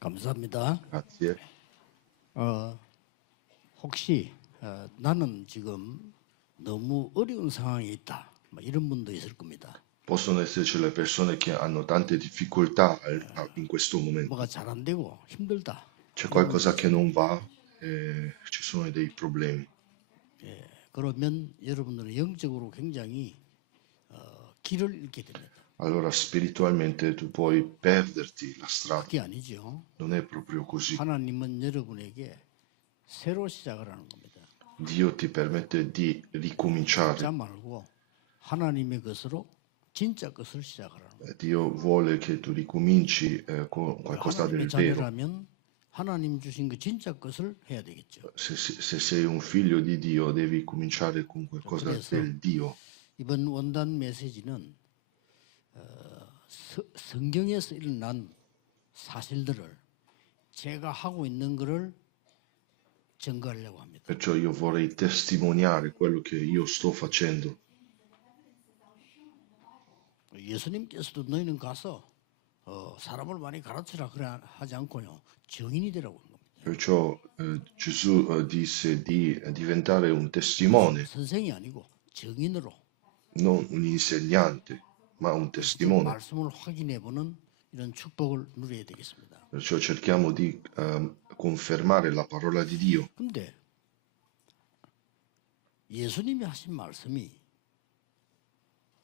감사합니다. Grazie. 혹시 나는 지금 너무 어려운 상황에 있다. 뭐 이런 분도 있을 겁니다. Possono esserci le persone che hanno tante difficoltà in questo momento. 뭐가 잘 안 되고 힘들다. C'è 이런 분도 qualcosa che 있을 non 겁니다. va, ci sono dei problemi. 그러면 여러분들은 영적으로 굉장히 길을 잃게 됩니다. Allora spiritualmente tu puoi perderti la strada. 그게 아니죠. Non è proprio così. 하나님은 여러분에게 새로 시작을 하는 겁니다. Dio ti permette di ricominciare. 자 말고 하나님의 것으로 진짜 것을 시작하라는 겁니다. Dio vuole che tu ricominci con qualcosa 하나님의 del vero. 자녀라면 하나님 주신 그 진짜 것을 해야 되겠죠. Se sei un figlio di Dio, devi cominciare con qualcosa 그래서 del Dio. 이번 원단 메시지는 성경에서 일어난 사실들을 제가 하고 있는 것을 증거하려고 합니다. Perciò io vorrei testimoniare quello che io sto facendo. 예수님께서도 너희는 가서 사람을 많이 가르치라 그래 하지 않고요. 증인이 되라고 한 겁니다. Perciò Gesù disse di diventare un testimone, 선생이 아니고 증인으로 non un insegnante, ma un testimone. 말씀을 확인해 보는 이런 축복을 누려야 되겠습니다. Perciò cerchiamo di confermare la parola di Dio. 근데 예수님이 하신 말씀이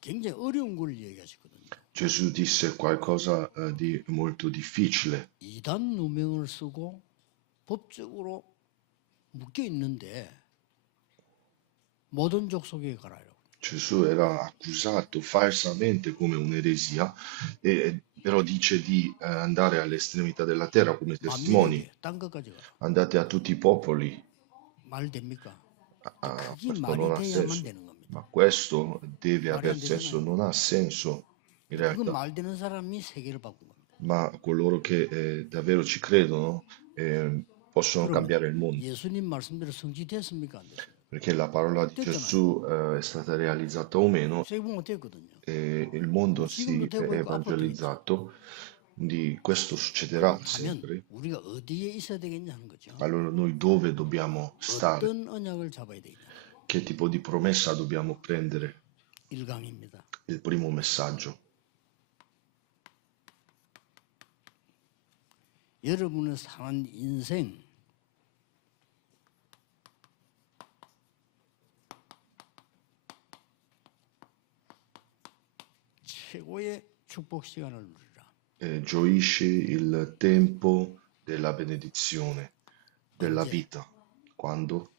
굉장히 어려운 걸 얘기하시거든요. Gesù disse qualcosa di molto difficile. 이단 누명을 쓰고 법적으로 묶여 있는데 모든 족속에 가라요. Gesù era accusato falsamente come un'eresia, però dice di andare all'estremità della terra come testimoni. 만민에게 딴 것까지 가라. Andate a tutti i popoli. 말 됩니까? 그게 Questo 말이 non ha 돼야만 senso. 되는 겁니다. Ma questo deve 말이 aver 안 senso, 되잖아요. non ha senso in 그 realtà. 말 되는 사람이 세계를 바꾼 겁니다. Ma coloro che davvero ci credono possono 그러면 cambiare il mondo. 예수님 말씀대로 성취됐습니까? 안 됐습니까? Perché la parola di Gesù è stata realizzata o meno, 세계 보면 됐거든요. e il mondo si 지금도 è 되고 있고 앞으로 되겠죠. evangelizzato, quindi questo succederà 하면 sempre. 우리가 어디에 있어야 되겠냐는 거죠. Allora noi dove dobbiamo stare? 어떤 언약을 잡아야 되겠냐. Che tipo di promessa dobbiamo prendere? 1강입니다. Il primo messaggio. 여러분의 사는 인생 최고의 축복 시간을 누리라. Gioisci il tempo della benedizione, della 언제? vita. Quando?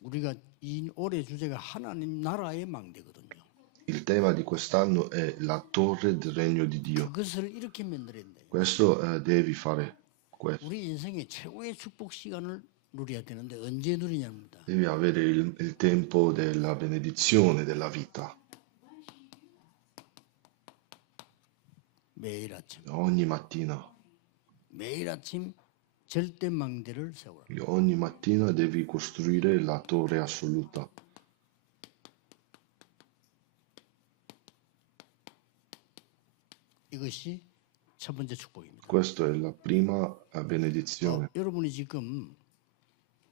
우리가 이 올해 주제가 하나님 나라의 망대거든요. Il tema di quest'anno è la torre del regno di Dio. 그것을 이렇게 만들어야 돼. Questo devi fare questo. 우리 인생의 최고의 축복 시간을 누려야 되는데 언제 누리냐입니다. Devi avere il tempo della benedizione della vita. 매일 아침. Ogni mattina. 매일 아침 절대 망대를 세우라. Ogni mattina devi costruire la torre assoluta. 이것이 첫 번째 축복입니다. Questa è la prima benedizione. 여러분이 지금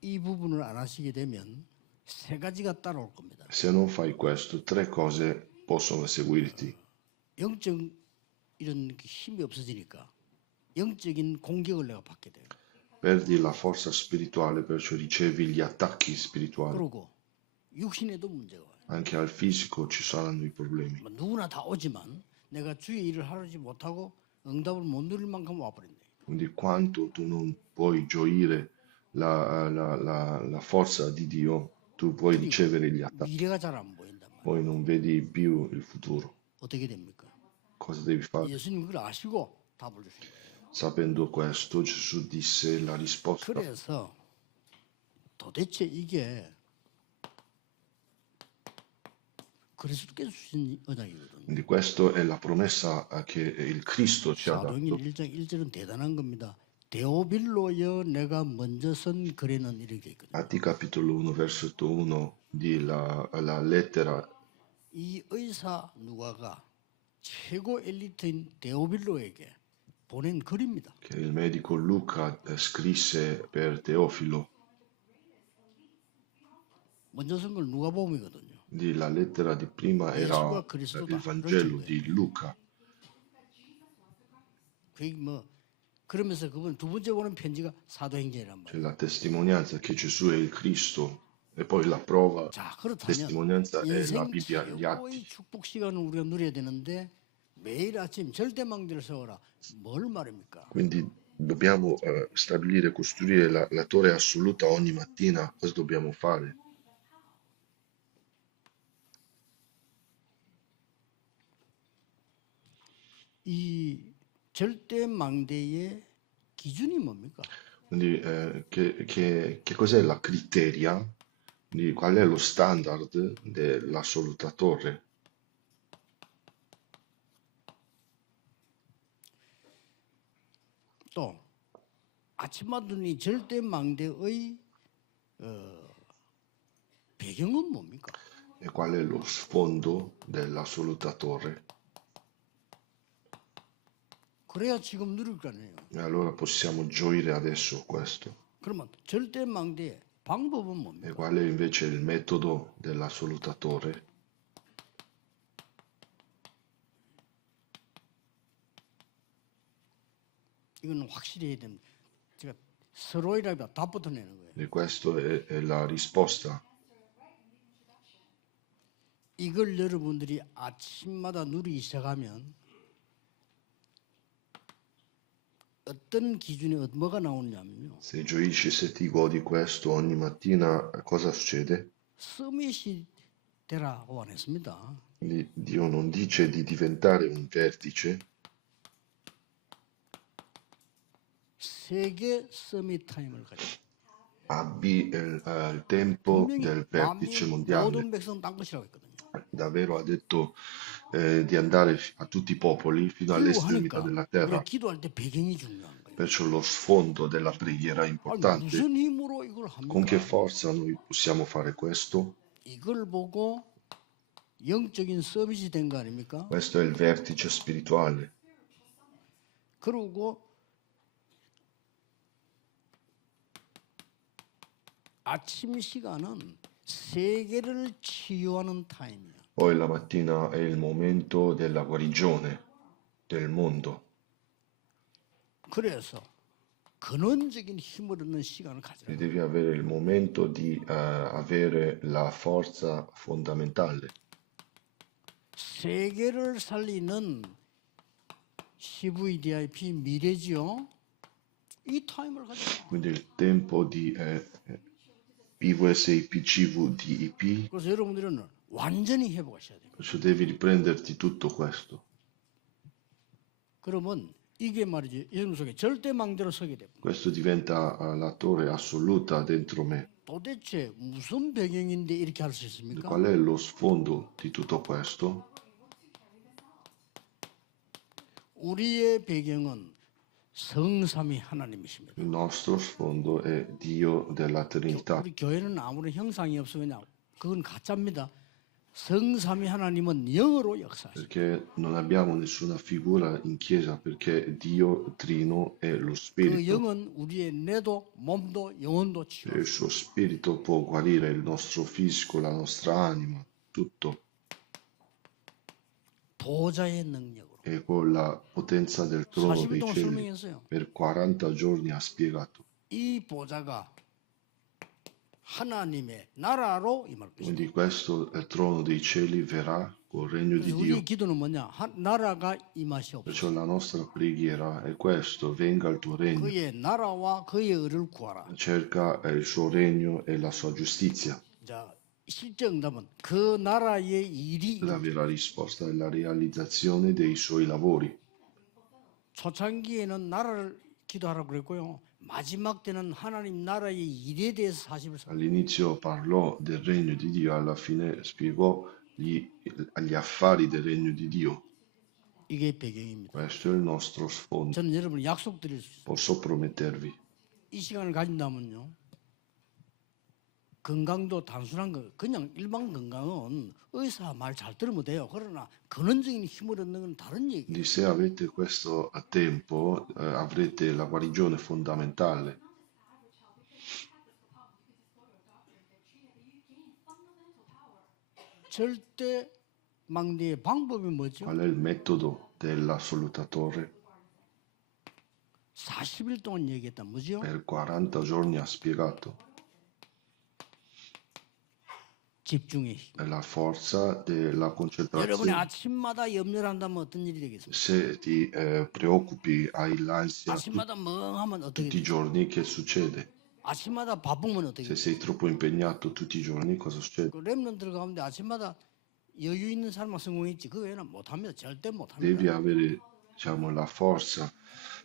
이 부분을 안 하시게 되면 세 가지가 따라올 겁니다. Se non fai questo, tre cose possono seguirti. 영적 이런 힘이 없어지니까 영적인 공격을 내가 받게 돼요. Perdi la forza spirituale, perciò ricevi gli attacchi spirituali. 그리고 육신에도 문제가 와요. Anche al fisico ci saranno i problemi. 뭐 누구나 다 오지만 내가 주의 일을 하지 못하고 응답을 못 누릴 만큼 와버린다. Quindi quanto tu non puoi gioire la forza di Dio, tu puoi ricevere gli attacchi. 미래가 잘 안 보인단 말이에요. Poi non vedi più il futuro. 어떻게 됩니까? Cosa devi fare? 예수님 그걸 아시고 답을 주신 거예요. Sapendo questo, Gesù disse la risposta. 그래서 도대체 이게 그리스도께서 주신 언약이거든요. Quindi questa è la promessa che il Cristo ci ha 사도행전 dato. 1장 1절은 대단한 겁니다. 데오빌로여 내가 먼저 선 글에는 이렇게 있거든요. Atti capitolo 1, versetto 1 di la lettera. 이 의사 누가가 최고 엘리트인 데오빌로에게 보낸 글입니다. che il medico Luca scrisse per Teofilo. 먼저 쓴 걸 누가복음이거든요. Quindi la lettera di prima era 예수가 그리스도다. il 그런 Vangelo 정도예요. di Luca. 그러면서 그분 두 번째 보낸 편지가 사도행전이란 C'è 말이에요. la testimonianza che Gesù è il Cristo e poi la prova, 자, 그렇다면 testimonianza è la 인생 Bibbia, gli 최고의 atti. 축복 시간을 우리가 누려야 되는데 매일 아침 절대망대를 세워라. 뭘 말입니까? Quindi dobbiamo stabilire, costruire la torre assoluta ogni mattina. Cosa dobbiamo fare? 이 절대망대의 기준이 뭡니까? Quindi che cos'è la criteria? Quindi qual è lo standard dell'assoluta torre? 또 아침마다 이 절대망대의 배경은 뭡니까? E qual è lo sfondo dell'assoluta torre? 그래야 지금 누릴 거 아니에요. E allora possiamo gioire adesso questo. 그러면 절대망대의 방법은 E 뭡니까? qual è invece il metodo dell'assoluta torre? 이건 확실히 해야 됩니다. 제가 서로이라기보다 답부터 내는 거예요. E questa è la risposta. 이걸 여러분들이 아침마다 누리기 시작하면 어떤 기준에 뭐가 나오냐면요. Se gioisci, se ti godi questo ogni mattina, cosa succede? 서밋이 되라고 안 했습니다. Quindi Dio non dice di diventare un vertice, 세계 서밋 타임을 가지고 abbi il tempo 분명히 del vertice 만민 mondiale. 모든 백성 땅 것이라고 했거든요. Davvero ha detto di andare a tutti i popoli fino all'estremità 하니까 della 우리가 terra. 기도할 때 배경이 중요한 거예요. Perciò lo sfondo della preghiera è 아니, importante. 무슨 힘으로 이걸 Con che 합니까? forza noi possiamo fare questo? 이걸 보고 영적인 서밋이 된 거 아닙니까? Questo è il vertice spirituale. 그리고 아침 시간은 세계를 치유하는 타임이야. Poi la mattina è il momento della guarigione del mondo. 그래서 근원적인 힘을 얻는 시간을 가져라. E devi avere il momento di avere la forza fondamentale. 세계를 살리는 CVDIP 미래지요. 이 타임을 가져라. Quindi il tempo di PVSIP, CVDIP, 그래서 여러분들은 완전히 회복하셔야 돼요. perciò devi riprenderti tutto questo. 그러면 이게 말이지 여러분 속에 절대망대로 서게 됩니다. Questo diventa la torre assoluta dentro me. 도대체 무슨 배경인데 이렇게 할 수 있습니까? Qual è lo sfondo di tutto questo? 우리의 배경은 성삼위 하나님이십니다. Il nostro sfondo è Dio della Trinità. 우리 교회는 아무런 형상이 없으면 그건 가짜입니다. 성삼위 하나님은 영으로 역사하십니다. Perché non abbiamo nessuna figura in chiesa, perché Dio Trino è lo 그 Spirito 영은 우리의 뇌도, 몸도, 영혼도 e 치유. il suo Spirito può guarire il nostro fisico, la nostra anima, tutto. 보좌의 능력으로. E con la potenza del trono 40일 dei 동안 cieli 설명했어요. per 40 giorni ha spiegato. 이 보좌가 하나님의 나라로 임할 것이다. Quindi questo trono dei cieli verrà col regno di 그래서 Dio. 우리 기도는 뭐냐? 나라가 임하시옵소서. Perciò la nostra preghiera è questo: venga il tuo regno, 그의 나라와 그의 의를 구하라. cerca il suo regno e la sua giustizia. 자, 실제 응답은 그 나라의 일이 La vera risposta è la realizzazione dei suoi lavori. 초창기에는 나라를 기도하라고 그랬고요. 마지막 때는 하나님 나라의 일에 대해서 40을 All'inizio parlò del regno di Dio, alla fine spiegò gli affari del regno di Dio. 이게 배경입니다. Questo è il nostro sfondo. 저는 여러분 약속드릴 수 있어요. Posso promettervi, 이 시간을 가진다면요. 건강도 단순한 거 그냥 일반 건강은 의사 말 잘 들으면 돼요. 그러나 근원적인 힘을 얻는 건 다른 얘기예요. Quindi se avete questo a tempo, avrete la guarigione fondamentale. 절대 망대의 방법이 뭐죠? Qual è il metodo dell'assolutatore? 40일 동안 얘기했다. 뭐죠? Per 40 giorni ha spiegato. 집중의 힘. È la forza della 여러분이 concentrazione. 아침마다 염려를 한다면 어떤 일이 되겠습니까? Se ti preoccupi, hai l'ansia 아침마다 멍하면 어떻게 tutti i 되죠? giorni, che succede? 아침마다 바쁘면 어떻게 Se 되죠? sei troppo impegnato tutti i giorni, cosa succede? 그 랩런들 가운데 아침마다 여유 있는 사람만 성공했지 그 외에는 못합니다. 절대 Devi 못합니다. avere, diciamo, la forza,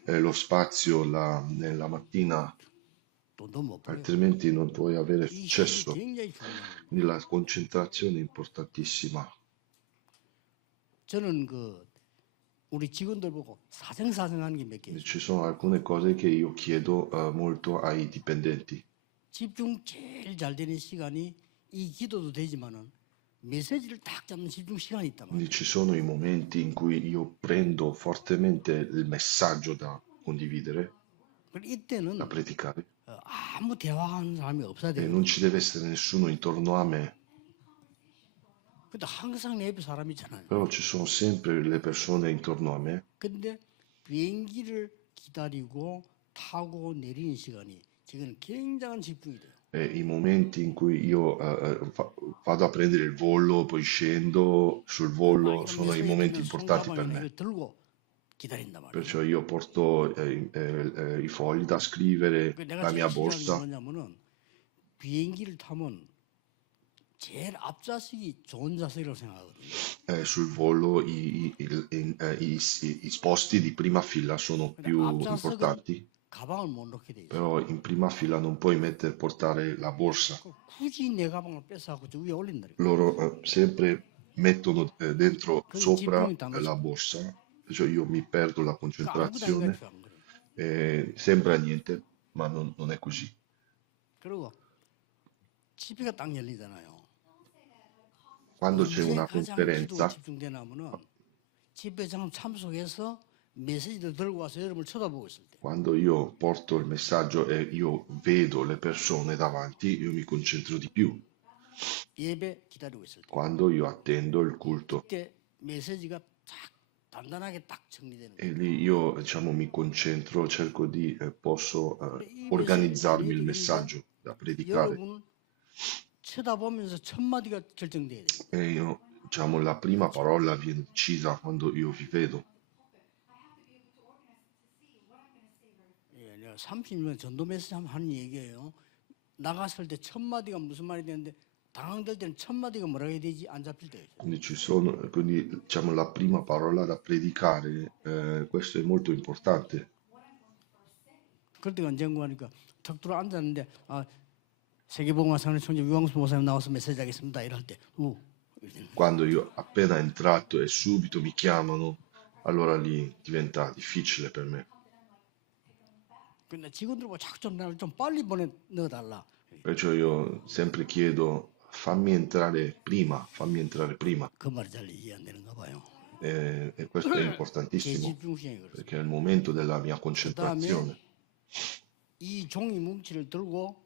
lo spazio nella mattina, 돈도 못 벌어요. altrimenti non puoi avere 이 힘이 successo. 굉장히 중요해요. Quindi la concentrazione è importantissima. 저는 그 우리 직원들 보고 사정사정하는 게 몇 개 있어요. Ci sono alcune cose che io chiedo molto ai dipendenti. 집중 제일 잘 되는 시간이 이 기도도 되지만은 메시지를 딱 잡는 집중 시간이 있단 Quindi 말이에요. ci sono i momenti in cui io prendo fortemente il messaggio da condividere, 그리고 이때는 da predicare, 아무 대화하는 사람이 없어야 e 돼요. non ci deve essere nessuno intorno a me, 근데 항상 내 옆에 사람이 있잖아요. però ci sono sempre le persone intorno a me. 근데 비행기를 기다리고 타고 내리는 시간이 지금 굉장한 집중이 돼요. E i momenti in cui io vado a prendere il volo, poi scendo sul volo, sono i momenti importanti per 손가방에 me. 이걸 들고 기다린단 말이에요. Perciò io porto i fogli da scrivere, 그 내가 la 제일 mia 싫어하는 게 borsa. 뭐냐면은 비행기를 타면 제일 앞좌석이 좋은 좌석이라고 생각하거든요. Sul volo i posti di prima fila sono 근데 più 앞좌석은 importanti, 가방을 못 넣게 돼 있어요. però in prima fila non puoi portare la borsa. 그 굳이 내 가방을 뺏어갖고 저 위에 올린다. Loro sempre mettono dentro 그 sopra 집중이 다 la 놓쳐. borsa, perciò io mi perdo la 그 아무도 안 concentrazione. 가르쳐 안 그래요. Sembra niente, ma non è così. 그리고 TV가 딱 열리잖아요. Quando c'è 언제 una 가장 기도가 conferenza, 집중되냐면은 집회장 참석해서 메시지를 들고 와서 여러분을 쳐다보고 있을 때. quando io porto il messaggio e io vedo le persone davanti, io mi concentro di più. 예배 기다리고 있을 때. Quando io attendo il culto. 그때 메시지가 딱 단단하게 딱 정리되는 E 거예요. lì io, diciamo, mi concentro, cerco di, posso 이 organizzarmi il 메시지를 messaggio da predicare. 여러분은 쳐다보면서 첫 마디가 결정돼야 돼요. E io, diciamo, la prima parola viene decisa quando io vi vedo. 예, 내가 30년 전도 메시지 하는 얘기예요. 나갔을 때 첫 마디가 무슨 말이 되는데 당황될 때는 첫 마디가 뭐라고 해야 되지 안 잡힐 때가 있어요. Quindi, diciamo, la prima parola da predicare, questo è molto importante. 그럴 때가 언젠가 하니까 턱 들어 앉았는데 세계복음화상의 총재 유광수 목사님 나와서 메시지 하겠습니다. 이럴 때 Quando io appena entrato e subito mi chiamano, allora lì diventa difficile per me. 근데 직원들 보고 자꾸 좀 빨리 넣어달라. Perciò io sempre chiedo, fammi entrare prima. 그 말이 잘 이해 안 되는가 봐요. E questo è 제 importantissimo, 집중 시간이 그렇습니다. perché è il momento della mia concentrazione. 이 종이 뭉치를 들고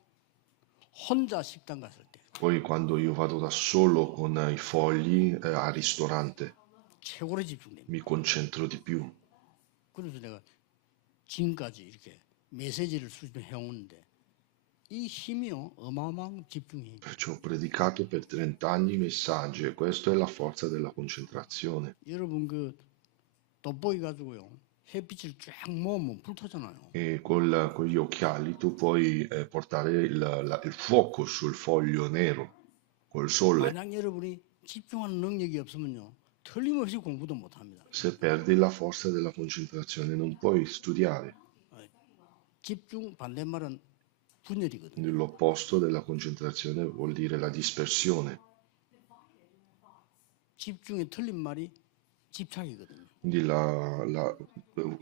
혼자 식당 갔을 때 Poi quando io vado da solo con i fogli al ristorante, 최고로 집중됩니다. mi concentro di più. 그래서 내가 지금까지 이렇게 메시지를 수집해 오는데 이 힘이요 어마어마한 집중이. Perciò ho predicato per 30 anni i messaggi e questa è la forza della concentrazione. 여러분 그 돋보기 가지고요 햇빛을 쫙 모으면 불타잖아요. E con gli occhiali tu puoi portare il fuoco sul foglio nero, col sole. 만약 여러분이 집중하는 능력이 없으면요 틀림없이 공부도 못합니다. Se perdi la forza della concentrazione non puoi studiare. 집중 반대말은 분열이거든요. Quindi l'opposto della concentrazione vuol dire la dispersione. 집중의 틀린 말이 집착이거든요. Quindi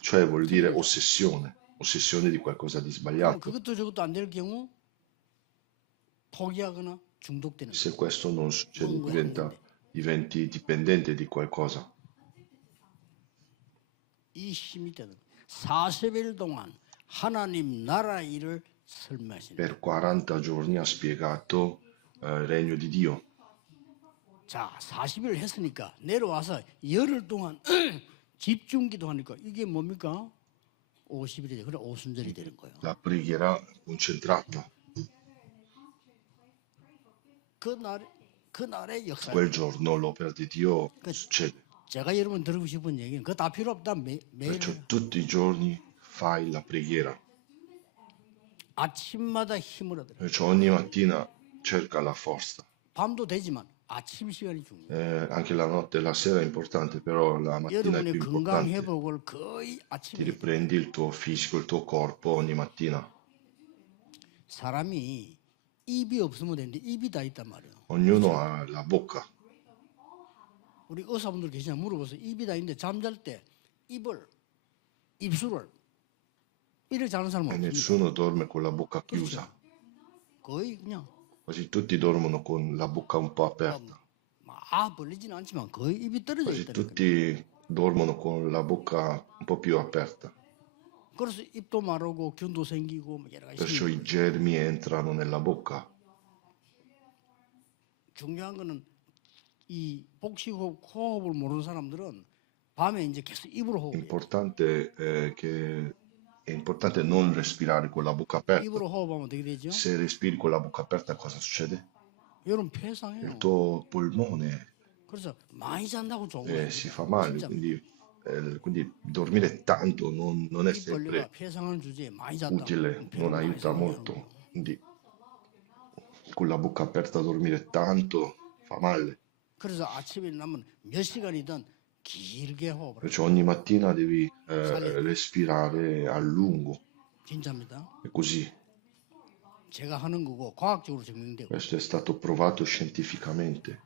cioè vuol dire ossessione di qualcosa di 그럼 sbagliato. 그것도 저것도 안 될 경우 포기하거나 중독되는 Se 거예요. questo non succede, 먹는 거에 한건데 diventi dipendente di qualcosa. 이 힘이 되는 거예요. 40일 동안 하나님 나라 일을 설명하시는 거예요. Per 40 giorni ha spiegato il regno di Dio. 자, 40일 했으니까 내려와서 열흘 동안 집중 기도하니까 이게 뭡니까? 50일이 그래 오순절이 되는 거예요. La preghiera concentrata. 그날의 역사. Quel giorno l'opera di Dio succede. 제가 여러분 들고 싶은 얘기는 그거 다 필요 없다. 매일 Perciò tutti i giorni fai la preghiera. 아침마다 힘을 얻어요. Perciò ogni mattina cerca la forza. 밤도 되지만 아침 시간이 중요해요. Anche la notte e la sera è importante, però la mattina è 여러분의 più 건강 importante. 회복을 거의 Ti 아침에 riprendi il tuo fisico, il tuo corpo ogni mattina. 사람이 입이 없으면 되는데 입이 다 있단 말이에요. Ognuno ha la bocca. 우리 의사분들 계시냐 물어보세요. 입이 다 있는데 잠잘 때 입술을 이렇게 자는 사람은 E 없습니다. nessuno dorme con la bocca chiusa. 거의 그냥 Quasi tutti dormono con la bocca un po' aperta. 막 벌리지는 않지만 거의 입이 떨어져 Quasi 있다는 거예요. tutti dormono con la bocca un po' più aperta. 그래서 입도 마르고 균도 생기고 뭐 여러 가지 Perciò 생기고. i germi entrano nella bocca. 중요한 거는 이 복식호흡, 호흡을 모르는 사람들은 밤에 이제 계속 입으로 호흡해요. È importante non respirare con la bocca aperta. 입으로 호흡하면 어떻게 되죠? Se respiri con la bocca aperta, cosa succede? 여러분 폐상해요. Il tuo polmone 그래서 많이 잔다고 좋은 거예요. si fa male, 진짜 quindi dormire tanto non è 입 벌레가 sempre 폐상하는 주제에 많이 잔다. utile, non aiuta molto. Quindi con la bocca aperta dormire tanto fa male. 그래서 아침에 일어나면 몇 시간이든 길게 호흡을 해요. Perciò ogni mattina devi respirare a lungo. 진짜입니다. È così. 제가 하는 거고 과학적으로 증명되고 Questo è stato provato scientificamente.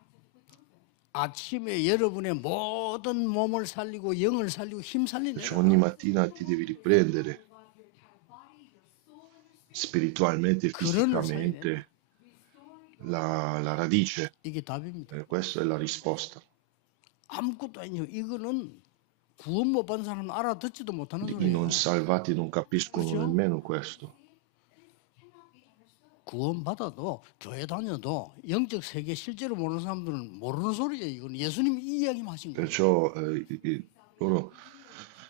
아침에 여러분의 모든 몸을 살리고 영을 살리고 힘 살리는 Perciò ogni mattina ti devi riprendere spiritualmente e fisicamente la radice. 이게 답입니다. Questa è la risposta. 아무것도 아니요. 이거는 구원 못 받은 사람은 알아듣지도 못하는 I 소리예요. non salvati non capiscono Perciò? nemmeno questo. 구원 받아도 교회 다녀도 영적 세계 실제로 모르는 사람들은 모르는 소리예요. 이건 예수님이 이 이야기만 하신 거예요. Perciò loro,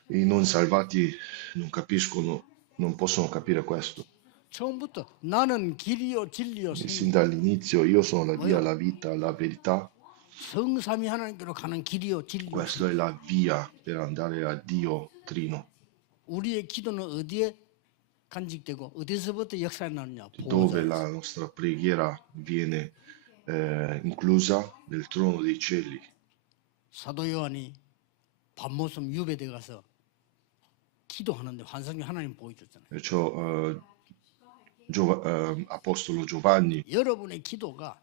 i non salvati non capiscono, non possono capire questo. 처음부터 나는 길이요 진리요 Sin dall'inizio io sono la via, la vita, la verità. 성삼위 하나님께로 가는 길이요 진리요. Questa è la via per andare a Dio Trino. 우리의 기도는 어디에 간직되고 어디서부터 역사에 나느냐? Dove la nostra preghiera viene inclusa nel trono dei cieli. 사도 요한이 밤모섬 유배돼 가서 기도하는데 환상이 하나님 보여줬잖아요. Perciò Apostolo Giovanni 여러분의 기도가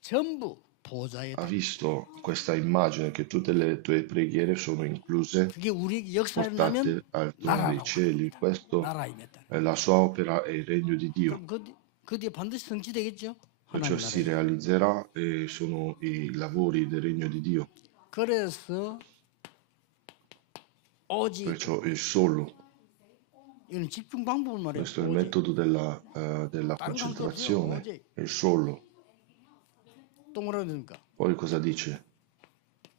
전부 보좌에 ha visto questa immagine che tutte le tue preghiere sono incluse, 그게 우리에게 역사에 나면 portate al trono dei cieli. Questo 나라 임했다. è la sua opera e il regno di Dio. 그럼 그 뒤에 반드시 성취되겠죠? Perciò 하나님 si 나라. realizzerà e sono i lavori del regno di Dio. 그래서 오직 Perciò il solo, 이건 집중 방법을 말해요. questo è il 오직. metodo della concentrazione, il solo. 또 뭐라 그러니까? Poi cosa dice?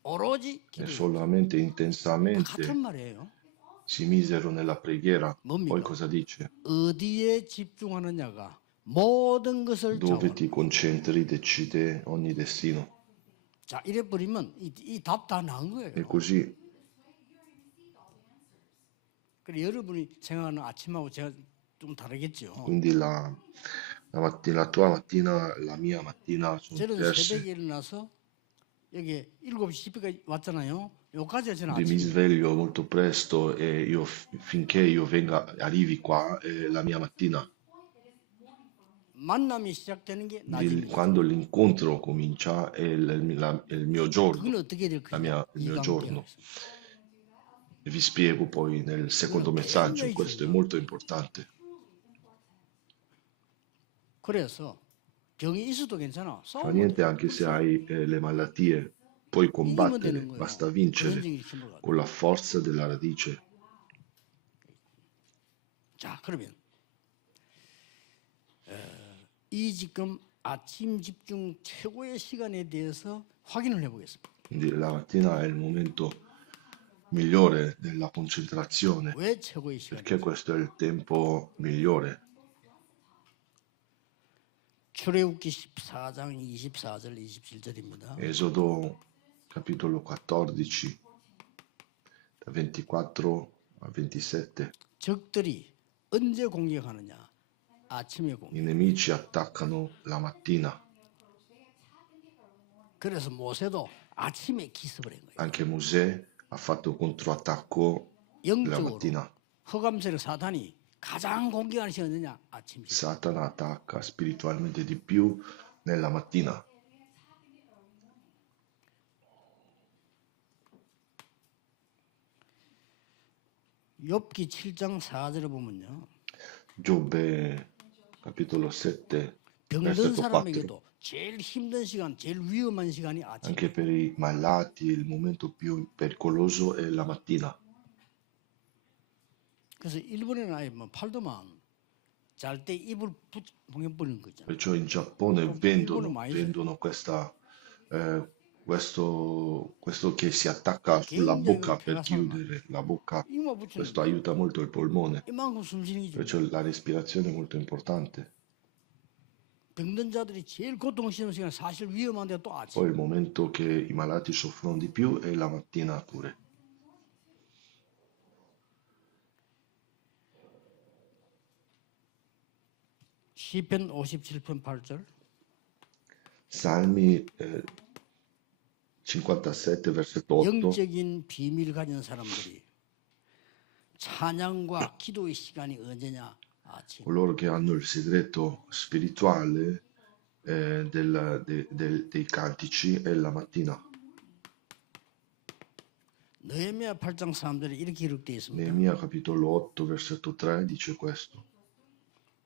오로지 E 기도. solamente 같은 intensamente 말이에요. si misero nella preghiera. 뭡니까? Poi cosa dice? 어디에 집중하느냐가 모든 것을 Dove 좌우한다. ti concentri decide ogni destino. 자, 이래 버리면 이 답 다 나온 E 거예요. così 그래 여러분이 생각하는 아침하고 제가 좀 다르겠죠. quindi la tua mattina, la mia mattina sono 저는 diverse. 새벽에 일어나서 여기 7시 집회까지 왔잖아요. 여기까지 저는 Quindi mi 아침. sveglio molto presto e io finché io arrivi qua è la mia mattina. 만남이 시작되는 게 낮입니다. Quando l'incontro comincia è il mio giorno, 그건 어떻게 될 거냐? il mio giorno. E vi spiego poi nel secondo messaggio, questo è molto importante. 그래서 병이 있어도 괜찮아. Fa 싸우면 niente 돼. anche se hai le malattie, puoi 이기면 combattere, 되는 거예요. basta 그런 vincere 적이 힘을 갖고. con la forza della radice. 자, 그러면 이 지금 아침 집중 최고의 시간에 대해서 확인을 해보겠습니다. Quindi la mattina è il momento migliore della concentrazione. 왜 최고의 Perché 시간이죠? questo è il tempo migliore? 출애굽기 14장 24절 27절입니다. Esodo capitolo 14, da 24 a 27. 적들이 언제 공격하느냐? 아침에 공격. I nemici attaccano la mattina. 그래서 모세도 아침에 기습을 한 거예요. Anche Mosè ha fatto controattacco la 영적으로 mattina. 허감세력 사탄이 가장 공격하는 시간이 언제냐? 아침이죠. Satana attacca spiritualmente di più nella mattina. 욥기 7장 4절에 보면요. Giobbe capitolo 7, 병든 versetto 4. 사람에게도 제일 힘든 시간, 제일 위험한 시간이 Anche 아침이에요. per i malati il momento più pericoloso è la mattina. 그래서 일본에는 아예 뭐 팔도만 잘 때 입을 봉해버리는 거죠. Perciò in Giappone 일본은 많이 써요. vendono questo che si attacca sulla 굉장히 bocca per 폐가 살아나. chiudere la bocca. 이마 붙이는 Questo 거예요. aiuta molto il polmone. 이만큼 숨 쉬는 게 좋아요. Perciò la respirazione è molto importante. 병든 자들이 제일 고통스러운 시간, 사실 위험한데 또 아침. Poi il momento che i malati soffrono di più è la mattina pure. 시편 57편 8절. Salmi 57, versetto 8. 영적인 비밀 가진 사람들이 찬양과 기도의 시간이 언제냐? 아침. Coloro che hanno il segreto spirituale dei cantici è la mattina. 느헤미야 8장 3절에 이렇게 기록되어 있습니다. Neemia capitolo 8, versetto 3 dice questo.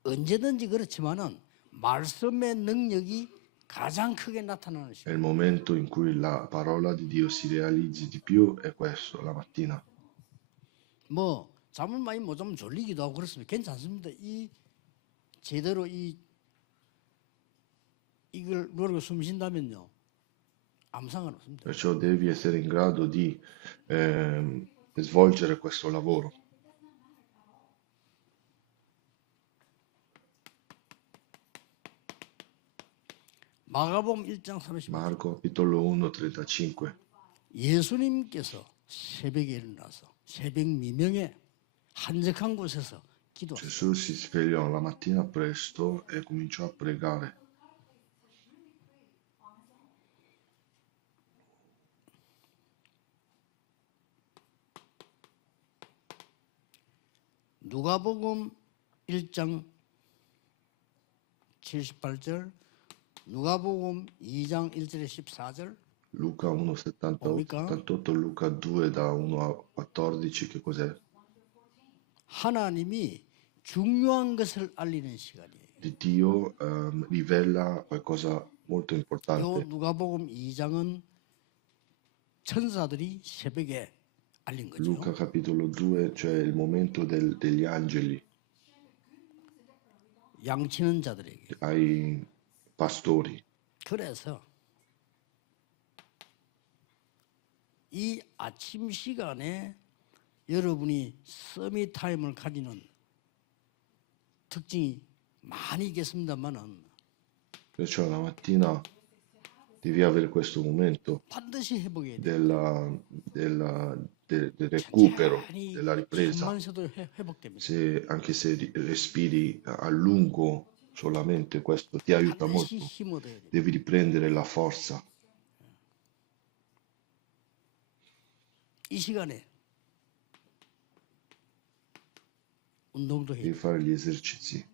언제든지 그렇지만은 말씀의 능력이 가장 크게 나타나는 È 시간. il momento in cui la parola di Dio si realizzi di più, è questo, la mattina. 뭐 잠을 많이 못 자면 졸리기도 하고 그렇습니다. 괜찮습니다. 이 제대로 이걸 모르고 숨 쉰다면요, 아무 상관없습니다. Perciò devi essere in grado di svolgere questo lavoro. 마가복음 1장 35절. Marco capitolo 1, 35. 예수님께서 새벽에 일어나서 새벽 미명에 한적한 곳에서 기도하셨어요. Gesù si svegliò la mattina presto e cominciò a pregare. 누가복음 1장 78절, 누가복음 2장 1절에 14절, Luca 1, 78, 뭡니까? 78, Luca 2 da 1 a 14, che cos'è? 하나님이 중요한 것을 알리는 시간이에요. Di Dio rivela qualcosa molto 요 importante. 누가복음 2장은 천사들이 새벽에 알린 거죠. Luca capitolo 2, cioè il momento degli angeli 양치는 자들에게. ai pastori. 그래서 이 아침 시간에 여러분이 서밋 타임을 가지는 특징이 많이 있겠습니다만은 Perciò la mattina devi avere questo momento 반드시 회복해야 돼요. del recupero, 천천히 della ripresa. 숨만 쉬어도 회복됩니다. Anche se respiri a lungo solamente, questo ti aiuta 반드시 molto. 힘 얻어야 돼요. Devi riprendere la forza. 이 시간에 운동도 해야 Devi 돼요. fare gli esercizi.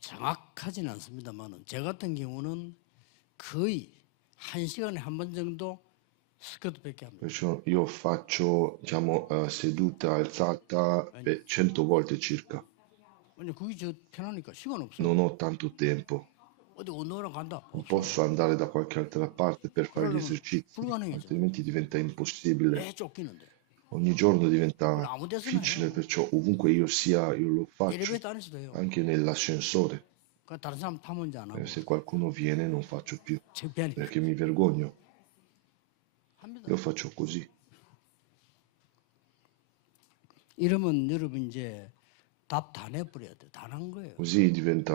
정확하지는 않습니다만은 제 같은 경우는 거의 1시간에 한 번 정도 스쿼트밖에 합니다. Perciò io faccio, diciamo, seduta alzata 100 volte circa. 왜냐 그게 저 편하니까 시간 없어. non ho tanto tempo, 어디 운동하러 간다. non posso andare da qualche altra parte per fare gli 그러려면 esercizi, 불가능해져. altrimenti diventa impossibile. 매 쫓기는데. Ogni giorno 그걸 diventa 아무 데서나 difficile, 해요. perciò ovunque io sia, io lo faccio, 엘리베이터 안에서도 해요. anche nell'ascensore. 그 다른 사람 타면 이제 안 하고 Se qualcuno viene non faccio più, 창피하니까 perché mi vergogno. 합니다. Io faccio così. 이러면 여러분 이제 답 다 내버려야 돼. 다 난 거예요. Così diventa,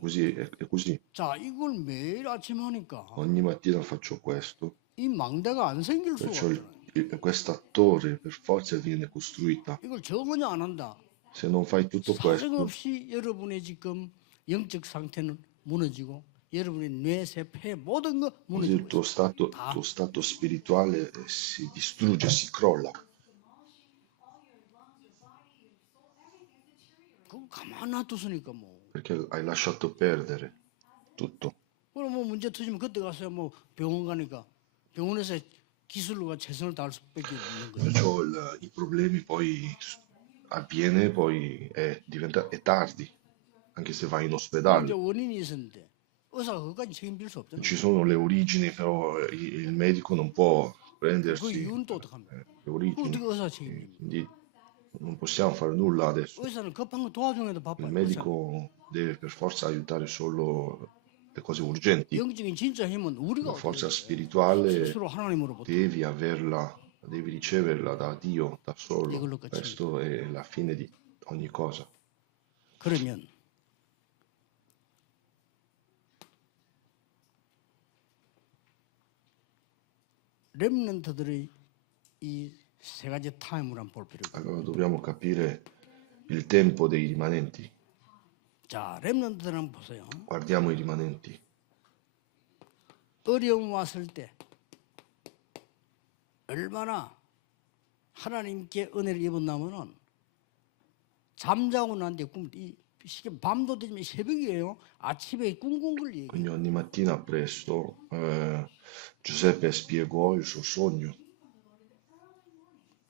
così è così. 자, 이걸 매일 아침 하니까 Ogni mattina faccio questo, 이 망대가 안 생길 수가 perciò 없잖아요. questa torre per forza viene costruita. 이걸 전혀 안 한다. Se non fai tutto questo, 사정없이 여러분의 지금 영적 상태는 무너지고 여러분의 뇌, 세, 폐 모든 거 così il 무너지고 tuo 있어요. stato spirituale si distrugge, si crolla, 그거 가만 놔두으니까 뭐. perché hai lasciato perdere tutto. 그럼 뭐 문제 터지면 그때 가서 뭐 병원 가니까 병원에서 기술로가 최선을 다할 수밖에 없는 거예요. Perciò i problemi poi avviene, poi è tardi, anche se vai in 이제 ospedale. 원인이 있었는데 의사가 그것까지 책임질 수 없잖아요. Ci sono le origini, però il medico non può 그 prendersi 이유는 또 어떡합니까? le 그 origini, 어떻게 의사 책임집니까? quindi non possiamo fare nulla adesso. 의사는 급한 거 도와주는데도 Il 바빠요. 의사. medico deve per forza aiutare solo le cose urgenti. 영적인 진짜 힘은 우리가 La forza 얻어야 돼요. spirituale 스스로 하나님으로부터. devi averla, devi riceverla da Dio da solo. 이걸로 끝입니다. Questo è la fine di ogni cosa. 그러면 렘넌트들의 이 세 가지 타임을 한번 볼 필요가 있어요. Allora dobbiamo capire il tempo dei rimanenti. 자, 렘넌트들 한번 보세요. Guardiamo i rimanenti. 어려움 왔을 때 얼마나 하나님께 은혜를 입었냐면은 잠자고 난 뒤에 밤도 되지만 새벽이에요. 아침에 꿍꿍 얘기해요. Quindi ogni mattina presto Giuseppe spiegò il suo sogno.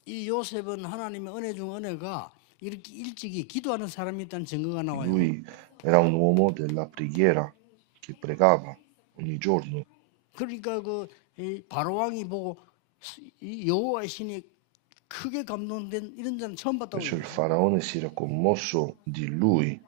이 요셉은 하나님의 은혜 중 은혜가 이렇게 일찍이 기도하는 사람이 있다는 증거가 나와요. Lui era un uomo della preghiera che pregava ogni giorno. 그러니까 이 바로 왕이 보고 이 여호와의 신이 크게 감동된 이런 자는 처음 봤다고 Perciò il 그래요. faraone si era commosso di lui.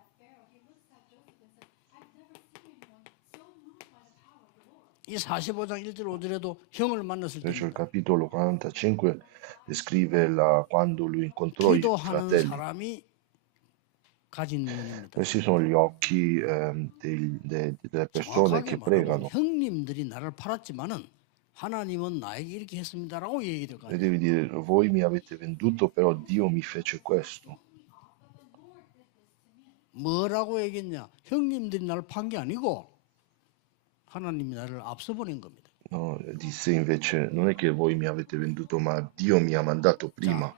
이 45장 1절 5절에도 형을 만났을 때 Perciò il capitolo 45 descrive quando lui incontrò i 기도하는 fratelli. 사람이 가진 눈입니다. Questi sono gli occhi delle persone 정확하게 che 말하면 pregano. 형님들이 나를 팔았지만은 하나님은 나에게 이렇게 했습니다라고 얘기될 거 E 아니에요. devi dire, voi mi avete venduto, però Dio mi fece questo. 뭐라고 얘기했냐? 형님들이 나를 판 게 아니고 하나님이 나를 앞서 보낸 겁니다. No, disse invece, non è che voi mi avete venduto, ma Dio mi ha mandato prima.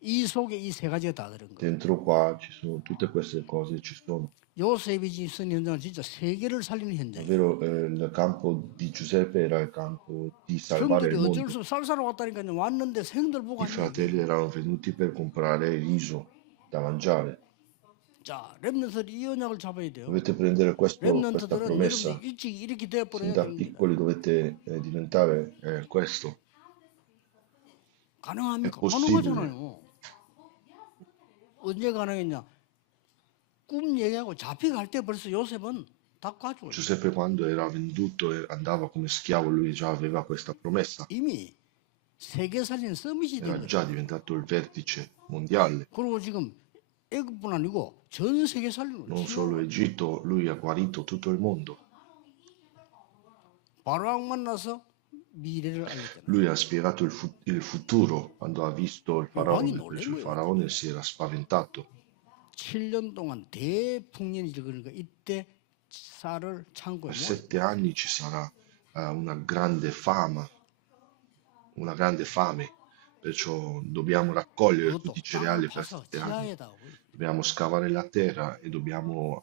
이 속에 이 세 가지가 다 들은 거예요. Dentro qua ci sono tutte queste cose, ci sono. 요셉이 지금 현장은 진짜 세계를 살리는 현장이에요. Davvero, il campo di Giuseppe era il campo di salvare 형들이 il 어쩔 mondo. 수 없이 쌀사러 왔다니까요. 왔는데 생들 보고 I 하는 fratelli erano venuti per comprare riso da mangiare. 자, 렘넌트들이 이 언약을 잡아야 돼요. Dovete prendere questa 렘넌트들은 promessa. 여러분들 일찍 이렇게 되어버려야 Sin da 됩니다. piccoli dovete diventare questo. 가능합니까? È possibile. 가능하잖아요. 언제 가능했냐? 꿈 얘기하고 잡혀갈 때 벌써 요셉은 다 가지고 있어요. Giuseppe quando era venduto e andava come schiavo, lui già aveva questa promessa. 이미 세계 살린 서밋이 된 Era 거예요. già diventato il vertice mondiale. 그리고 지금 애국뿐 아니고 전 세계 살리는 Non 거예요. solo Egitto, lui ha guarito tutto il mondo. 바로왕 만나서 미래를 알렸잖아요. Lui ha spiegato il futuro quando ha visto il faraone. 왕이 놀란 Invece il 거예요. faraone si era spaventato. 7년 동안 대풍년이죠. 그러니까 이때 쌀을 창고에 Per 모아 7 anni ci sarà una grande fame. Perciò dobbiamo raccogliere 그것도 tutti i 땅을 cereali per 파서 7 anni. 지하에다가 Dobbiamo scavare la terra e dobbiamo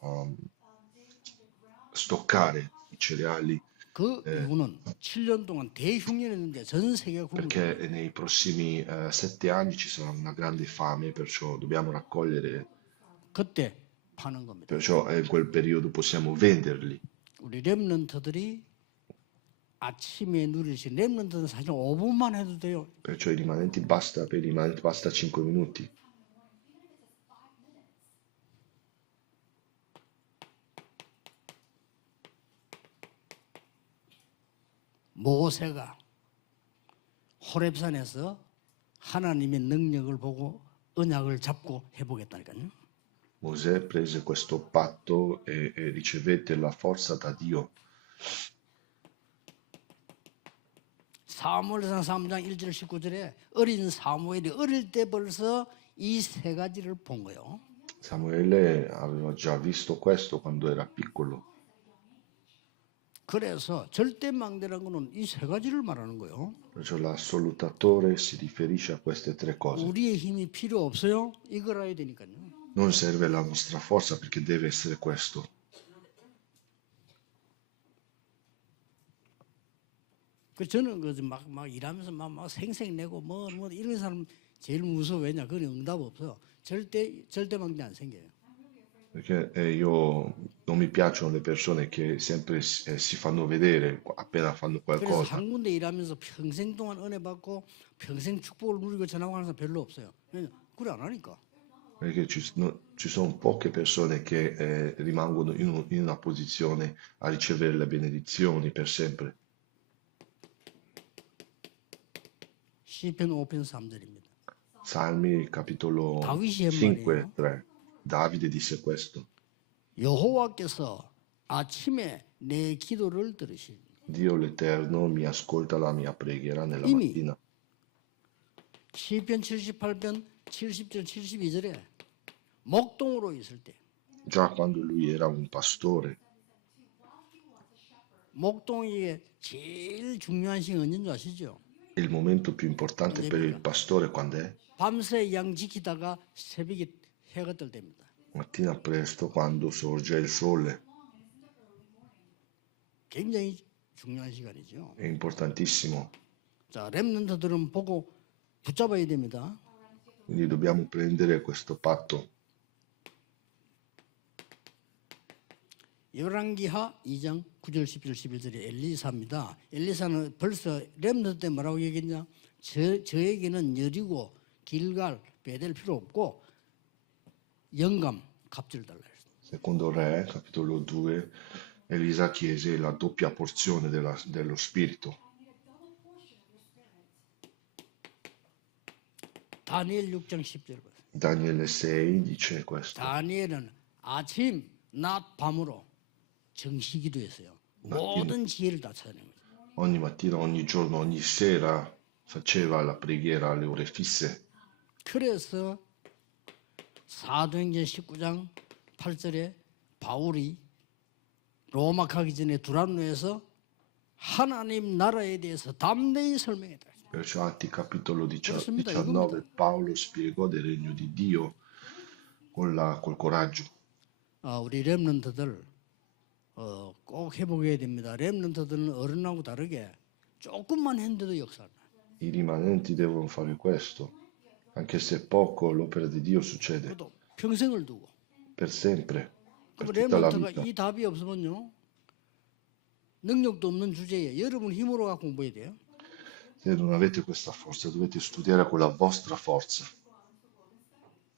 stoccare i cereali 그 이유는 7년 동안 대흉년이었는데 전 세계가 굶을 perché nei prossimi 7 anni ci sarà una grande fame, perciò dobbiamo raccogliere 그때 파는 겁니다. Perciò in quel periodo possiamo venderli. 우리 렘넌트들이 아침에 누릴 수 있는 렘넌트는 사실 5분만 해도 돼요. Perciò i rimanenti basta, per i rimanenti basta 5 minuti. 모세가 호렙산에서 하나님의 능력을 보고 언약을 잡고 해보겠다니까요. Mosè prese questo patto e ricevette la forza da Dio. 사무엘상 3장 1절 19절에 어린 사무엘이 어릴 때 벌써 이 세 가지를 본 거예요. Samuele aveva già visto questo quando era piccolo. 그래서 절대 망대라는 거는 이 세 가지를 말하는 거예요. Perciò l'assolutatore si riferisce a queste tre cose. 우리의 힘이 필요 없어요. 이걸 알아야 되니까요. Non serve la nostra forza perché deve essere questo. 그 저는 그막 일하면서 막 생색내고 뭐 이런 사람 제일 무서워. 왜냐? 그건 응답 없어. 절대 망대 안 생겨요. Perché io non mi piacciono le persone che sempre si fanno vedere appena fanno 그래서 qualcosa. 한 군데 일하면서 평생 동안 은혜 받고 평생 축복을 누리고 전화하는 사람 별로 없어요. 왜냐? 그래 안 하니까. Perché ci sono poche persone che rimangono in una posizione a ricevere le benedizioni per sempre. 시편 5편 3절입니다. Salmi capitolo 다윗이 한 5, 말이에요. 3. Davide disse questo. 여호와께서 아침에 내 기도를 들으시니 Dio l'Eterno mi ascolta la mia preghiera nella Imi. mattina. 시편 78편 70절 72절에 목동으로 있을 때 Già quando lui era un pastore, 목동이 제일 중요한 시간 언제인 줄 아시죠? il momento più importante per il pastore quando è? 밤새 양 지키다가 새벽에 해가 뜰 때입니다. Mattina presto quando sorge il sole. 굉장히 중요한 시간이죠. È importantissimo. 자, 렘넌트들은 보고 붙잡아야 됩니다. Quindi dobbiamo prendere questo patto. 열왕기하 2장 9절 10절 11절에 엘리사입니다. 엘리사는 벌써 렘넌트 때 뭐라고 얘기했냐? 저에게는 여리고 길갈 베델 필요 없고 영감 값을 달라 했어요. Secondo Re, capitolo 2, Elisa chiese la doppia porzione dello spirito. 다니엘 6장 10절 보세요. Daniele 6 dice questo. 다니엘은 아침, 낮, 밤으로 정시기도했어요. 모든 지혜를 다 찾아낸 거죠. Ogni mattina, ogni giorno, ogni sera faceva la preghiera alle ore fisse. 그래서 사도행전 19장 8절에 바울이 로마 가기 전에 두란노에서 하나님 나라에 대해서 담대히 설명했다. Perciò Atti capitolo 그렇습니다. 19 Paolo spiegò del regno di Dio col coraggio. 우리 렘넌트들 꼭 회복해야 됩니다. 렘넌트들은 어른하고 다르게 조금만 했는데도 역사를. I rimanenti devono fare questo. Anche se poco, l'opera di Dio succede 그것도 평생을 두고. per sempre, per 그 tutta la 렘넌트가 vita. 이 답이 없으면요. 능력도 없는 주제에 여러분 힘으로 갖고 공부해야 돼요. Se non avete questa forza, dovete studiare con la vostra forza.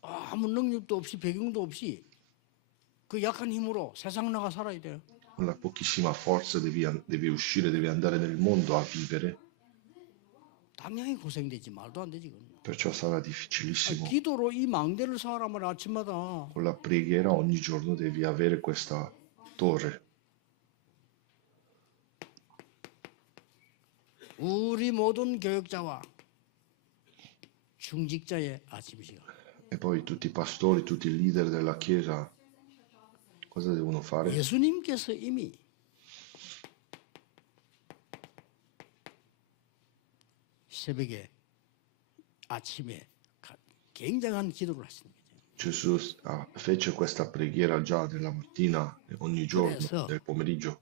아무 능력도 없이 배경도 없이 그 약한 힘으로 세상 나가 살아야 돼요. Con la pochissima forza devi uscire, devi andare nel mondo a vivere. 당연히 고생되지 말도 안 되지. 그건. Perciò sarà difficilissimo. 기도로 이 망대를 쌓아라면 아침마다 Con la preghiera ogni giorno devi avere questa torre. 우리 모든 교역자와 중직자의 아침 시간. E poi tutti i pastori, tutti i leader della Chiesa, cosa devono fare? 예수님께서 이미 새벽에 아침에 굉장한 기도를 하시는 거죠. Gesù fece questa preghiera già nella mattina, ogni giorno, Adesso- nel pomeriggio.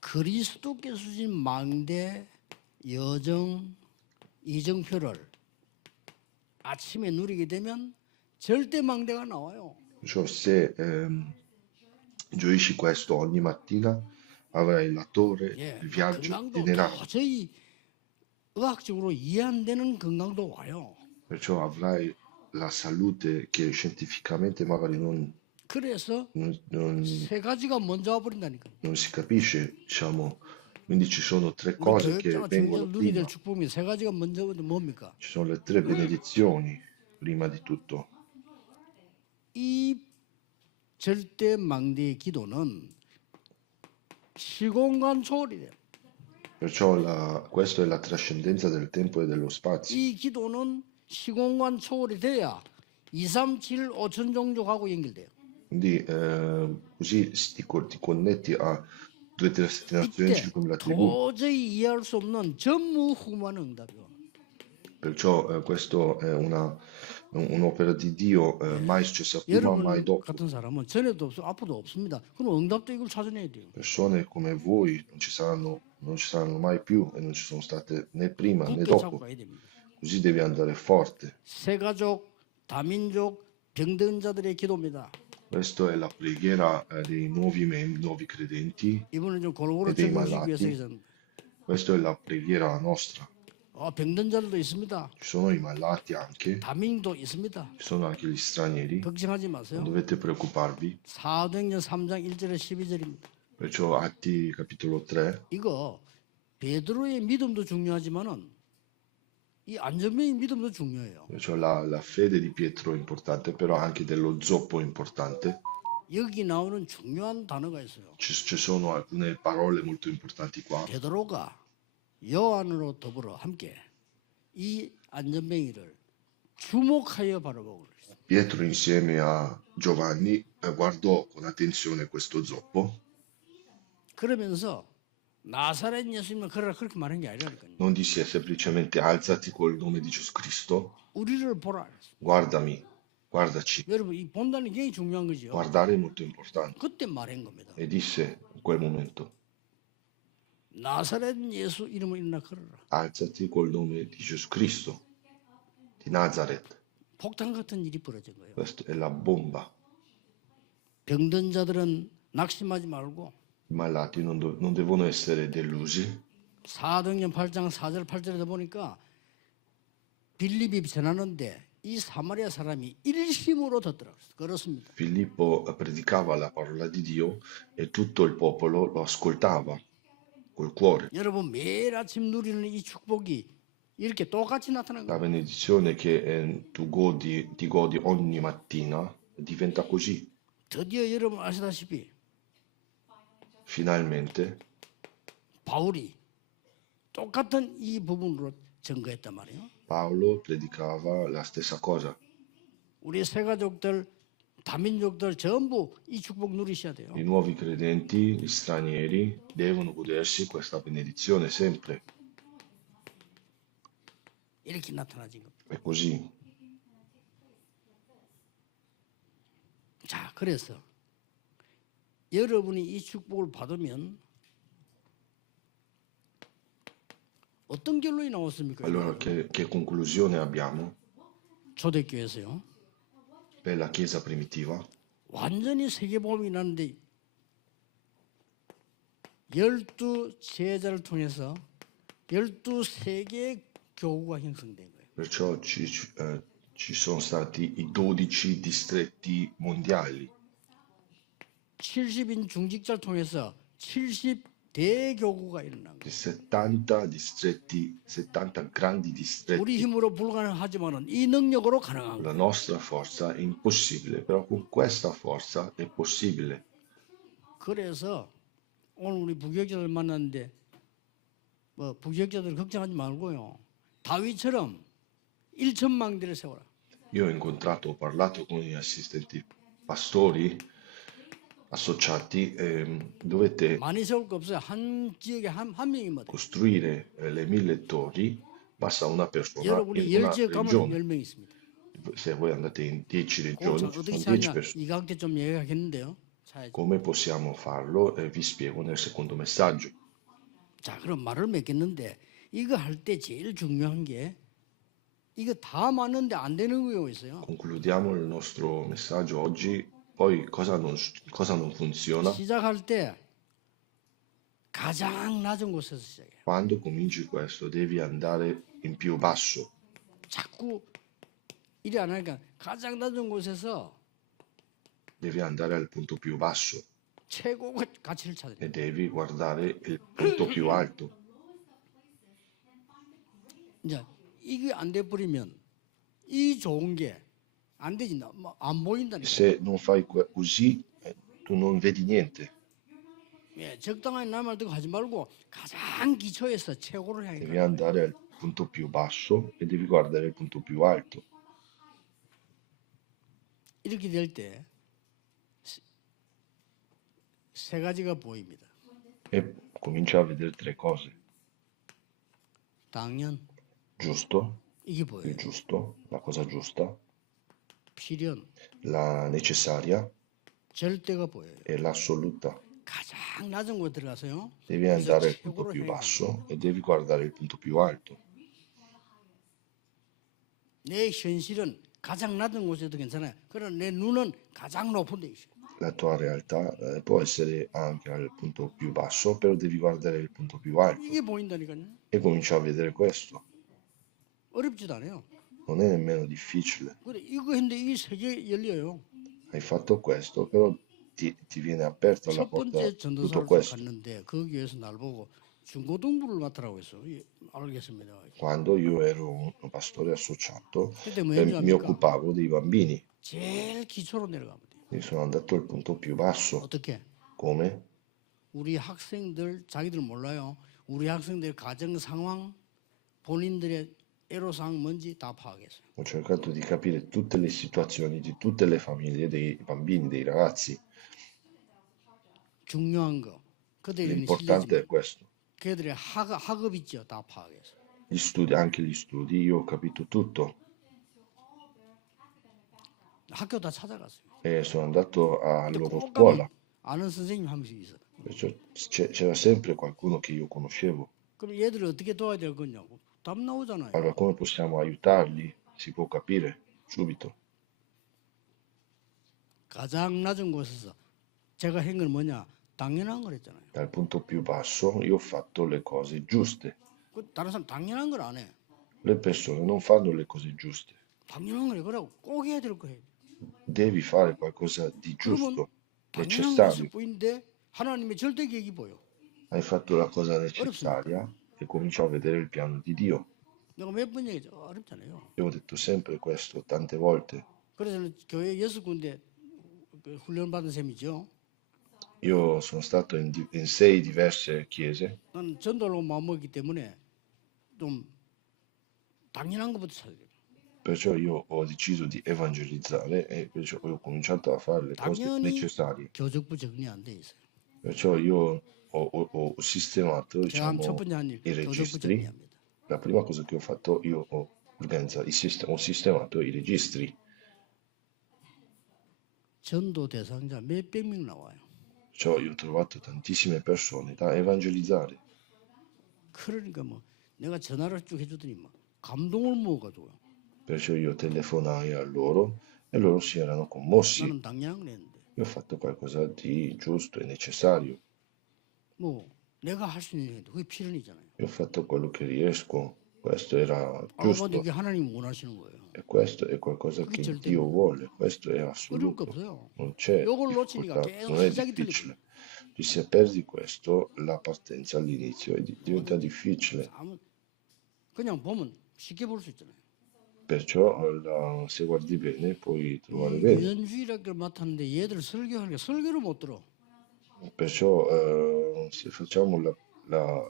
그리스도께서 주신 망대 여정 이정표를 아침에 누리게 되면 절대 망대가 나와요. Perciò se gioisci questo ogni mattina, avrai la torre, 예, il 뭐 viaggio 건강도 generale. 도저히 의학적으로 이해 안 되는 건강도 와요. Perciò avrai la salute che scientificamente magari 그래서 non 세 가지가 먼저 와버린다니까요. non si capisce, diciamo. Quindi ci sono tre 우리 cose che 교육자가 vengono 중요한 누리될 prima. 축복이 세 가지가 먼저 오면 뭡니까? Ci sono le tre benedizioni prima di tutto. 이 절대 망대의 기도는 시공간 초월이래요. Perciò questa è la trascendenza del tempo e dello spazio. 이 기도는 시공간 초월이 돼야 2, 3, 7, 5천 종족하고 연결돼요. Quindi così ti connetti a due destinazioni 이때 circa la tribù. 도저히 이해할 수 없는 전무후무한 응답이요. Perciò questo è un'opera di Dio mai successa prima, mai 여러분 dopo. 같은 사람은 전에도 없어 앞으로도 없습니다. 그럼 응답도 이걸 찾아내야 돼요. Persone come voi non ci saranno mai più e non ci sono state né prima né 굳게 dopo. 잡고 가야 됩니다. Così devi andare forte. 세가족, 다민족, 병든 자들의 기도입니다. Questa è la preghiera dei nuovi membri, nuovi credenti. 이분은 좀 골고루 네, 적용시키기 malati. 위해서 있었는데 Questa è la preghiera nostra. 병든 자들도 있습니다. Ci sono i malati anche, 다민도 있습니다. ci sono anche gli stranieri. 걱정하지 Non 마세요. dovete preoccuparvi. 사도행전 3장 1절에 12절입니다. Perciò Atti capitolo 3, 이거 베드로의 믿음도 중요하지만은 이 안전병의 믿음도 중요해요. perciò la fede di Pietro è importante, però anche dello zoppo è importante. 여기 나오는 중요한 단어가 있어요. Ci sono alcune parole molto importanti qua. 베드로가 요한으로 더불어 함께 이 안전뱅이를 주목하여 바라보고 그랬어요. Pietro insieme a Giovanni guardò con attenzione questo zoppo. 그러면서 나사렛 예수님은 그러라 그렇게 말한 게 아니라니까요. Non disse semplicemente alzati col nome di Gesù Cristo, 우리를 보라 그랬어요. guardami, guardaci. 여러분 이 본다는 게 굉장히 중요한 거죠. Guardare è molto importante. 그때 말한 겁니다. E disse in quel momento, 나사렛 예수 이름으로 일어나 걸어라. alzati col nome di Gesù Cristo, di Nazareth. 폭탄 같은 일이 벌어진 거예요. Questa è la bomba. 병든 자들은 낙심하지 말고 I malati non devono essere delusi. 사도행전 8장 4절 8절에 보니까 빌립이 전하는데 이 사마리아 사람이 일심으로 듣더라고요. 그렇습니다. Filippo predicava la parola di Dio e tutto il popolo lo ascoltava col cuore. 여러분 매일 아침 누리는 이 축복이 이렇게 똑같이 나타난 La 거예요. benedizione che ti godi ogni mattina diventa così. 드디어 여러분 아시다시피 Finalmente 바울이 똑같은 이 부분으로 증거했단 말이에요. Paolo predicava la stessa cosa. 우리 세가족들, 다민족들 전부 이 축복 누리셔야 돼요. I nuovi credenti, gli stranieri, devono godersi questa benedizione sempre. 이렇게 나타나진 겁니다. È così. 자, 그래서 여러분이 이 축복을 받으면 어떤 결론이 나왔습니까? Allora, che conclusione abbiamo 초대교회에서요. per la Chiesa primitiva? 완전히 세계복음이 났는데 12 제자를 통해서 12세계의 교구가 형성된 거예요. Perciò ci sono stati i 12 distretti mondiali. 70인 중직자를 통해서 70대교구가 일어난 거예요. 70 distretti, 70 grandi 우리 distretti. 힘으로 불가능하지만은 이 능력으로 가능한 Con la 거예요. nostra forza è impossibile, però con questa forza è possibile. 그래서 오늘 우리 부교육자들 만났는데 뭐 부교육자들 걱정하지 말고요. 다윗처럼 1천망대를 세워라. Io ho parlato con gli assistenti pastori associati, dovete 많이 세울 거 없어요. 한 지역에 한 명이면 돼요. costruire le 1000 torri, basta una persona 여러분이 in una 10지역 가면 regione. 10명 있습니다. Se voi andate in 10 그거 regioni, ci 어떻게 sono 10 찾냐? persone. 이강태 좀 얘기하겠는데요. 자, Come possiamo farlo? Vi spiego nel secondo messaggio. 자, 그럼 말을 맺겠는데 이거 할 때 제일 중요한 게 이거 다 맞는데 안 되는 경우가 있어요. Concludiamo il nostro messaggio oggi. Poi cosa non funziona? 시작할 때 가장 낮은 곳에서 시작해. Quando cominci questo, devi andare in più basso, 자꾸 일이 안 하니까 가장 낮은 곳에서 devi andare al punto più basso 최고 가치를 찾아야 돼. e devi guardare il punto più alto. 이제 이게 안 돼 버리면 이 좋은 게 안 되지. 안 보인다니까. Se non fai così, tu non vedi niente. 예, 적당한 말 듣고 하지 말고 가장 기초에서 최고를 향해 Devi 가라. andare al punto più basso e devi guardare il punto più alto. 이렇게 될 때 세 가지가 보입니다. E cominci a vedere tre cose. 당연 Giusto, 이게 il 보여요. giusto, la cosa giusta, 필연 la necessaria 절대가 보여요. e l'assoluta. 가장 낮은 곳에 들어가서요. Devi 그래서 andare al punto 최고로 più 향해 가는 거예요. basso e devi guardare il punto più alto. 내 현실은 가장 낮은 곳에도 괜찮아요. 그러나 내 눈은 가장 높은 데 있어요. La tua realtà può essere anche al punto più basso, però devi guardare il punto più alto 이게 보인다니까요. e cominci a vedere questo. 어렵지도 않아요. Non è nemmeno difficile. 그래 이거 했는데 이 세계 열려요. Hai fatto questo, però ti viene aperta la 첫 porta 번째 a tutto 전도사로 questo. 갔는데 그 교회에서 날 보고 중고등부를 맡으라고 했어. 예, 알겠습니다. Quando io ero un pastore associato, 그때 뭐 했는지 mi 압니까? occupavo dei bambini. 제일 기초로 내려가면 돼요. Io sono andato al punto più basso. 어떻게? Come? 우리 학생들 자기들 몰라요. 우리 학생들 가정 상황, 본인들의 애로사항 뭔지 다 파악했어요. Ho cercato di capire tutte le situazioni di tutte le famiglie, dei bambini, dei ragazzi. 중요한 거. 그들이 L'importante è 실례지만 questo. 그들의 학업 있죠. 다 파악했어요. Gli studi, anche gli studi, io ho capito tutto 학교 다 찾아갔어요. e sono andato alla 근데 loro 꼭 scuola, 가면 아는 선생님 한 명씩 있어. perciò c'era sempre qualcuno che io conoscevo. 그럼 얘들을 어떻게 도와야 될 거냐고. 답 나오잖아요. Allora come possiamo aiutarli? Si può capire subito. 가장 낮은 곳에서 제가 한 건 뭐냐? 당연한 거랬잖아요. Dal punto più basso io ho fatto le cose giuste. 그 다른 사람 당연한 걸 안 해. Le persone non fanno le cose giuste. 당연한 거래. 그러고 꼭 해야 될 거 해. Devi fare qualcosa di 그러면 giusto, 당연한 것이 necessario. 보이는데 하나님의 절대 계획이 보여. Hai fatto la cosa necessaria e comincio a vedere il piano di Dio. 내가 몇 번 얘기했죠. 어렵잖아요. Io ho detto sempre questo tante volte. 그래서 저는 교회 6군데 훈련 받은 셈이죠. Io sono stato in 6 diverse chiese, 나는 전도로 마음먹기 때문에 좀 당연한 것부터 찾아야 돼요. perciò io ho deciso di evangelizzare e perciò ho cominciato a fare le cose 당연히 necessarie. 교적부 정리 안 돼 있어요. Perciò io ho sistemato, 제가 한 첫 diciamo, 번째 한 일, i 교적부 registri. 정리합니다. La prima cosa che ho fatto, io ho organizzato, ho sistemato i registri. 전도 대상자 몇백 명 나와요. Perciò io ho trovato tantissime persone da evangelizzare. 그러니까 뭐 내가 전화를 쭉 해주더니 막 감동을 먹어가지고요. Perciò io telefonai a loro e loro si erano commossi. 나는 당연한 걸 했는데 Io ho fatto qualcosa di giusto e necessario. 뭐 내가 할 수 있는 게 그게 필연이잖아요. Io ho fatto quello che riesco. Questo era 알고 보니 giusto 이게 하나님 원하시는 거예요. e questo è qualcosa 그게 che 절대 Dio vuole. Questo è 어려울 거 assoluto. 없어요. Non c'è 요걸 놓치니까 difficoltà, 계속 non è 시작이 difficile. 틀리죠. Se perdi questo, la partenza all'inizio diventa difficile. 그냥 보면 쉽게 볼 수 있잖아요. Perciò se guardi bene puoi trovare bene. 유연주의를 맡았는데 얘들 설교하니까 설교를 못 들어. Perciò se facciamo la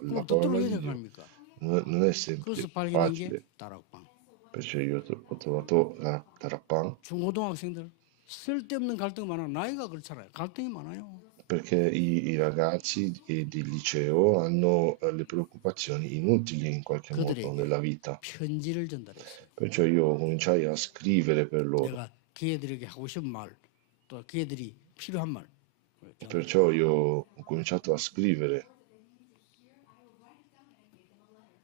그럼 parola 듣도록 di 해야 Dio, 합니까? non è sempre 그래서 발견한 게 facile. 다락방. Perciò io ho trovato la Tarapan 중고등학생들 쓸데없는 갈등 많아. 나이가 그렇잖아요. 갈등이 많아요. perché i ragazzi del liceo hanno le preoccupazioni inutili in qualche modo 그들에게 nella vita. 편지를 전달했어요. Perciò io cominciai a scrivere per loro. 내가 걔들에게 하고 싶은 말, 또 걔들이 필요한 말. Perciò io ho cominciato a scrivere.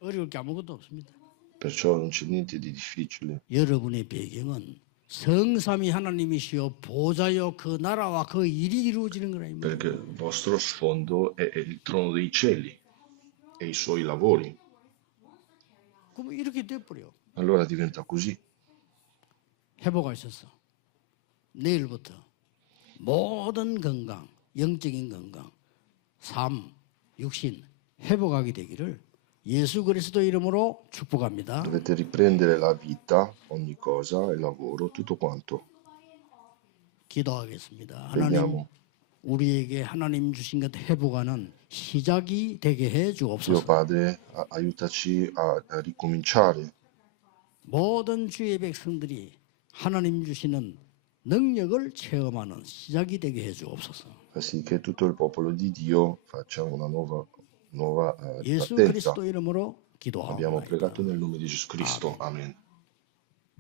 어려울 게 아무것도 없습니다. Perciò non c'è niente di difficile. 여러분의 배경은 성삼위 하나님이시여 보좌여 그 나라와 그 일이 이루어지는 거라 이 말이에요. Perché il vostro sfondo è il trono dei cieli e i suoi lavori. 그럼 이렇게 돼버려. Allora diventa così. 회복하셨어. 내일부터 모든 건강, 영적인 건강, 삶, 육신 회복하게 되기를 예수 그리스도 이름으로 축복합니다. Dovete riprendere la vita, ogni cosa, il lavoro, tutto quanto. 기도하겠습니다. 하나님, Preghiamo. 우리에게 하나님 주신 것 회복하는 시작이 되게 해 Dio 주옵소서. Padre, aiutaci a ricominciare. 모든 주의 백성들이 하나님 주시는 능력을 체험하는 시작이 되게 해 주옵소서. Fa sì che tutto il popolo di Dio faccia una nuova 예수 partenza. 그리스도 이름으로 Abbiamo 기도하옵나이다. pregato nel nome di Gesù Cristo. Amen.